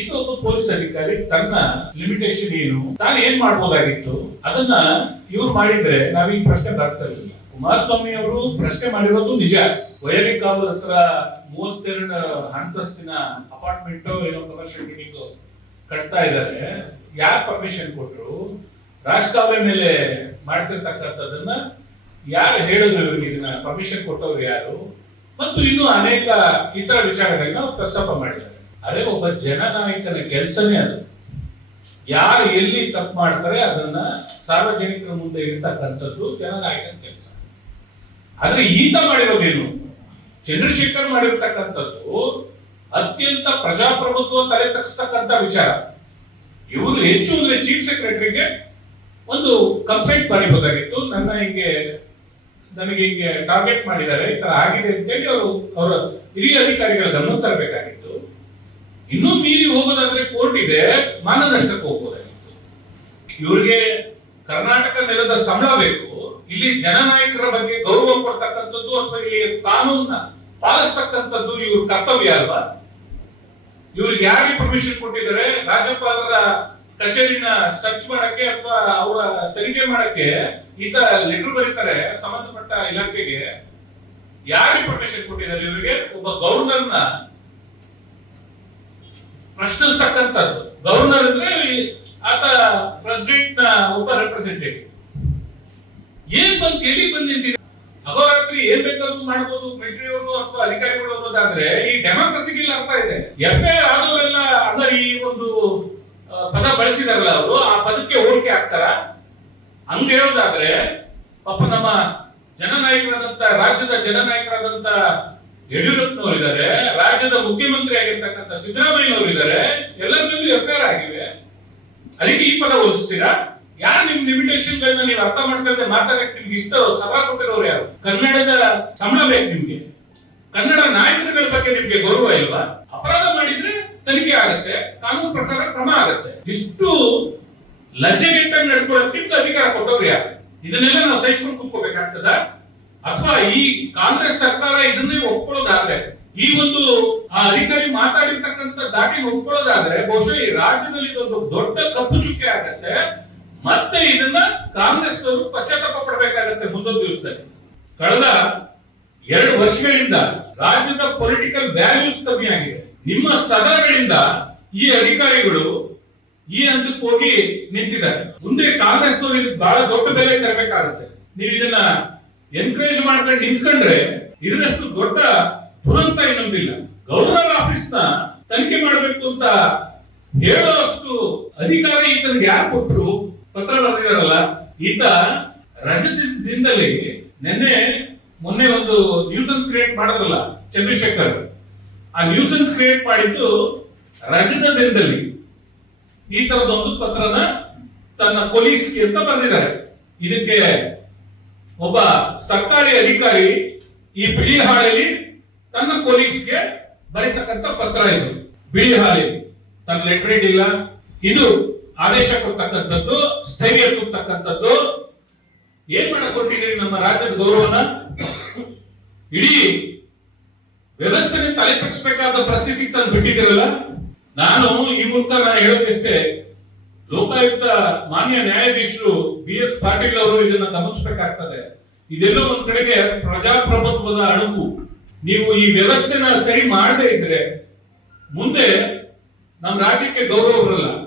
ಇದು ಪೊಲೀಸ್ ಅಧಿಕಾರಿ ತನ್ನ ಲಿಮಿಟೇಷನ್ ಏನು? ತಾನು ಏನ್ ಮಾಡ್ಬೋದಾಗಿತ್ತು? ಅದನ್ನ ಇವ್ರು ಮಾಡಿದ್ರೆ ನಾವೀಗ ಪ್ರಶ್ನೆ ಬರ್ತಾ ಇರಲಿಲ್ಲ ಕುಮಾರಸ್ವಾಮಿ ಅವರು ಪ್ರಶ್ನೆ ಮಾಡಿರೋದು ನಿಜ. ವೈರಿ ಕಾಲದ ಹತ್ರ ಮೂವತ್ತೆರಡು ಅಂತಸ್ತಿನ ಅಪಾರ್ಟ್ಮೆಂಟ್ ಏನೋ ಕಮರ್ಷಿಯಲ್ ಬಿಲ್ಡಿಂಗ್ ಕಟ್ತಾ ಇದ್ದಾರೆ. ಯಾರ್ ಪರ್ಮಿಷನ್ ಕೊಟ್ರು? ರಾಜಕಾಲುವೆ ಮೇಲೆ ಮಾಡ್ತಿರ್ತಕ್ಕಂಥದ್ದನ್ನ ಯಾರು ಹೇಳಿದ್ರು ಇವ್ರಿಗೆ ಇದನ್ನ? ಪರ್ಮಿಷನ್ ಕೊಟ್ಟವ್ರು ಯಾರು? ಮತ್ತು ಇನ್ನು ಅನೇಕ ಇತರ ವಿಚಾರಗಳನ್ನ ಪ್ರಸ್ತಾಪ ಮಾಡಿದ್ದಾರೆ. ಅದೇ ಒಬ್ಬ ಜನನಾಯಕನ ಕೆಲಸನೇ ಅದು. ಯಾರು ಎಲ್ಲಿ ತಪ್ಪು ಮಾಡ್ತಾರೆ ಅದನ್ನ ಸಾರ್ವಜನಿಕರ ಮುಂದೆ ಇರ್ತಕ್ಕಂಥದ್ದು ಜನನಾಯಕನ ಕೆಲಸ. ಆದ್ರೆ ಈತ ಮಾಡಿರೋದೇನು? ಚಂದ್ರಶೇಖರ್ ಮಾಡಿರ್ತಕ್ಕಂಥದ್ದು ಅತ್ಯಂತ ಪ್ರಜಾಪ್ರಭುತ್ವ ತಲೆ ತಗ್ಸ್ತಕ್ಕಂಥ ವಿಚಾರ. ಇವರು ಹೆಚ್ಚು ಅಂದ್ರೆ ಚೀಫ್ ಸೆಕ್ರೆಟರಿಗೆ ಒಂದು ಕಂಪ್ಲೇಂಟ್ ಬರೀಬಹುದಾಗಿತ್ತು ನನ್ನ ಹಿಂಗೆ, ನನಗೆ ಹಿಂಗೆ ಟಾರ್ಗೆಟ್ ಮಾಡಿದ್ದಾರೆ, ಈ ತರ ಆಗಿದೆ ಅಂತೇಳಿ ಅವರು, ಅವರ ಹಿರಿಯ ಅಧಿಕಾರಿಗಳ ಗಮನ ತರಬೇಕಾಗಿತ್ತು. ಇನ್ನೂ ಮೀರಿ ಹೋಗೋದಾದ್ರೆ ಕೋರ್ಟ್ ಇದೆ ಮಾನನಷ್ಟಕ್ಕೆ ಹೋಗ್ಬೋದಾಗಿತ್ತು. ಇವ್ರಿಗೆ ಕರ್ನಾಟಕ ನೆಲದ ಸಂಬಳ ಬೇಕು, ಇಲ್ಲಿ ಜನನಾಯಕರ ಬಗ್ಗೆ ಗೌರವ ಕೊಡ್ತಕ್ಕಂಥದ್ದು ಅಥವಾ ಇಲ್ಲಿ ಕಾನೂನ ಪಾಲಿಸ್ತಕ್ಕಂಥದ್ದು ಇವ್ರ ಕರ್ತವ್ಯ ಅಲ್ವಾ? ಇವ್ರಿಗೆ ಯಾರಿಗೆ ಪರ್ಮಿಷನ್ ಕೊಟ್ಟಿದ್ದಾರೆ? ರಾಜ್ಯಪಾಲರ ಕಚೇರಿನ ಸರ್ಚ್ ಮಾಡಕ್ಕೆ ಅಥವಾ ಅವರ ತನಿಖೆ ಮಾಡಕ್ಕೆ ಈತ ಲೆಟರ್ ಬರೀತಾರೆ ಸಂಬಂಧಪಟ್ಟ ಇಲಾಖೆಗೆ. ಯಾರಿಗೆ ಪರ್ಮಿಷನ್ ಕೊಟ್ಟಿದ್ದಾರೆ ಇವರಿಗೆ? ಒಬ್ಬ ಗವರ್ನರ್ನ ಪ್ರಶ್ನಿಸ್ತಕ್ಕಂಥದ್ದು. ಗವರ್ನರ್ ಅಂದ್ರೆ ಆತ ಪ್ರೆಸಿಡೆಂಟ್ನ ಒಬ್ಬ ರೆಪ್ರೆಸೆಂಟೇಟಿವ್ ಏನ್ ಬಂದ್ ಎಲ್ಲಿ ಬಂದ್ ನಿಂತಿದೆ. ಅಹೋರಾತ್ರಿ ಏನ್ ಬೇಕಾದ್ರೂ ಮಾಡ್ಬೋದು ಮಿಲಿಟರಿ ಅವರು ಅಥವಾ ಅಧಿಕಾರಿಗಳು ಅನ್ನೋದಾದ್ರೆ ಈ ಡೆಮಾಕ್ರಸಿಗೆ ಇಲ್ಲಿ ಅರ್ಥ ಇದೆ. ಎಫ್ ಐ ಆದವರೆಲ್ಲ ಅಂದ್ರೆ ಈ ಒಂದು ಪದ ಬಳಸಿದಾರಲ್ಲ ಅವರು, ಆ ಪದಕ್ಕೆ ಹೋಲಿಕೆ ಆಗ್ತಾರ? ಹಂಗ ಹೇಳೋದಾದ್ರೆ, ಪಾಪ ನಮ್ಮ ಜನನಾಯಕರಾದಂತ ರಾಜ್ಯದ ಜನನಾಯಕರಾದಂತ ಯಡಿಯೂರಪ್ಪನವರು ಇದ್ದಾರೆ ರಾಜ್ಯದ ಮುಖ್ಯಮಂತ್ರಿ ಆಗಿರ್ತಕ್ಕಂಥ ಸಿದ್ದರಾಮಯ್ಯನವರು ಇದ್ದಾರೆ ಎಲ್ಲರ ಮೇಲೂ ಎಫ್ ಐ ಆರ್ ಆಗಿವೆ ಅದಕ್ಕೆ ಈ ಪದ ಹೋಲಿಸ್ತೀರಾ? ಯಾರು ನಿಮ್ ಲಿಮಿಟೇಷನ್ ಗಳನ್ನ ನೀವು ಅರ್ಥ ಮಾಡ್ಕೊಳ್ದೆ ಮಾತಾಡಕ್ಕೆ ನಿಮ್ಗೆ ಇಷ್ಟ ಸಭಾ ಕೊಟ್ಟಿರೋರು ಯಾರು? ಕನ್ನಡದ ಸಂಬಳ ಬೇಕು ನಿಮ್ಗೆ. ಕನ್ನಡ ನಾಯಕರುಗಳ ಬಗ್ಗೆ ನಿಮ್ಗೆ ಗೌರವ ಇಲ್ವಾ? ಅಪರಾಧ ಮಾಡಿದ್ರೆ ತನಿಖೆ ಆಗತ್ತೆ, ಕಾನೂನು ಪ್ರಕಾರ ಕ್ರಮ ಆಗತ್ತೆ. ಇಷ್ಟು ಲಜ್ಜೆಗೆಟ್ಟಾಗಿ ನಡ್ಕೊಳ್ಳೋಕೆ ನಿಮ್ಗೆ ಅಧಿಕಾರ ಕೊಟ್ಟವ್ರು ಯಾರು? ಇದನ್ನೆಲ್ಲ ನಾವು ಸಹಿಸ್ಕೊಂಡು ಕೂತ್ಕೋಬೇಕಾಗ್ತದ? ಈ ಕಾಂಗ್ರೆಸ್ ಸರ್ಕಾರ ಇದನ್ನೇ ಒಪ್ಕೊಳ್ಳೋದಾದ್ರೆ, ಈ ಒಂದು, ಆ, ಅಧಿಕಾರಿ ಮಾತಾಡಿರ್ತಕ್ಕಂಥ ದಾಟಿ ಒಪ್ಕೊಳ್ಳೋದಾದ್ರೆ, ಬಹುಶಃ ಈ ರಾಜ್ಯದಲ್ಲಿ ಇದೊಂದು ದೊಡ್ಡ ಕಪ್ಪು ಚುಕ್ಕೆ ಆಗತ್ತೆ, ಮತ್ತೆ ಇದನ್ನ ಕಾಂಗ್ರೆಸ್ನವರು ಪಶ್ಚಾತ್ತಾಪ ಪಡಬೇಕಾಗತ್ತೆ ಮುಂದೊಂದು ದಿವಸದಲ್ಲಿ. ಕಳೆದ ಎರಡು ವರ್ಷಗಳಿಂದ ರಾಜ್ಯದ ಪೊಲಿಟಿಕಲ್ ವ್ಯಾಲ್ಯೂಸ್ ಕಮ್ಮಿ ಆಗಿದೆ. ನಿಮ್ಮ ಸದನಗಳಿಂದ ಈ ಅಧಿಕಾರಿಗಳು ಈ ಹಂತಕ್ಕೆ ಹೋಗಿ ನಿಂತಿದ್ದಾರೆ. ಮುಂದೆ ಕಾಂಗ್ರೆಸ್ನವರು ಇದಕ್ಕೆ ಬಹಳ ದೊಡ್ಡ ಬೆಲೆ ತರಬೇಕಾಗುತ್ತೆ. ನೀವು ಇದನ್ನ ಎನ್ಕರೇಜ್ ಮಾಡ್ಕೊಂಡು ನಿಂತ್ಕೊಂಡ್ರೆ ಇದರಷ್ಟು ದೊಡ್ಡ ದುರಂತ ಇನ್ನೊಂದಿಲ್ಲ. ಗೌರ್ನರ್ ಆಫೀಸ್ನ ತನಿಖೆ ಮಾಡಬೇಕು ಅಂತ ಹೇಳೋ ಅಷ್ಟು ಅಧಿಕಾರ ಈತನಿಗೆ ಯಾರು ಕೊಟ್ಟರು ಪತ್ರ ಬರೆದಿದಾರಲ್ಲ ಈತ ರಜದಿಂದಲೇ ನಿನ್ನೆ ಮೊನ್ನೆ ಒಂದು ನ್ಯೂಸನ್ಸ್ ಕ್ರಿಯೇಟ್ ಮಾಡಿದ್ರಲ್ಲ ಚಂದ್ರಶೇಖರ್. ಆ ನ್ಯೂಸನ್ಸ್ ಕ್ರಿಯೇಟ್ ಮಾಡಿದ್ದು ರಜದ ದಿನದಲ್ಲಿ ಈ ತರದೊಂದು ಪತ್ರನ ತನ್ನ ಕೊಲೀಗ್ಸ್ಗೆ ಅಂತ ಬರೆದಿದ್ದಾರೆ. ಇದಕ್ಕೆ ಒಬ್ಬ ಸರ್ಕಾರಿ ಅಧಿಕಾರಿ ಈ ಬಿಳಿ ಹಾಳೆಯಲ್ಲಿ ತನ್ನ ಕೊಲೀಗ್ಸ್ಗೆ ಬರೀತಕ್ಕಂಥ ಪತ್ರ ಇದು. ಬಿಳಿ ಹಾಳೆಯಲ್ಲಿ ತನ್ನ ಲೆಟ್ರೇಟ್ ಇಲ್ಲ. ಇದು ಆದೇಶ ಕೊಡ್ತಕ್ಕಂಥದ್ದು ಸ್ಥೈರ್ಯ ಕೊಡ್ತಕ್ಕಂಥದ್ದು. ಏನ್ ಮಾಡಕ್ ಕೊಟ್ಟಿದ್ದೀರಿ ನಮ್ಮ ರಾಜ್ಯದ ಗೌರವನ? ಇಡೀ ವ್ಯವಸ್ಥೆಗೆ ತಲೆ ತಗ್ಸ್ಬೇಕಾದ ಪರಿಸ್ಥಿತಿ ತಂದು ಬಿಟ್ಟಿದ್ದೀರಲ್ಲ? ನಾನು ಈ ಮೂಲಕ ನಾನು ಹೇಳೋದಿಷ್ಟೇ ಲೋಕಾಯುಕ್ತ ಮಾನ್ಯ ನ್ಯಾಯಾಧೀಶರು ಬಿ ಎಸ್ ಪಾಟೀಲ್ ಅವರು ಇದನ್ನ ಗಮನಿಸಬೇಕಾಗ್ತದೆ. ಇದೆಲ್ಲೋ ಒಂದ್ ಕಡೆಗೆ ಪ್ರಜಾಪ್ರಭುತ್ವದ ಅಣುಕು. ನೀವು ಈ ವ್ಯವಸ್ಥೆನ ಸರಿ ಮಾಡದೇ ಇದ್ರೆ ಮುಂದೆ ನಮ್ಮ ರಾಜ್ಯಕ್ಕೆ ಗೌರವ ಬರಲ್ಲ.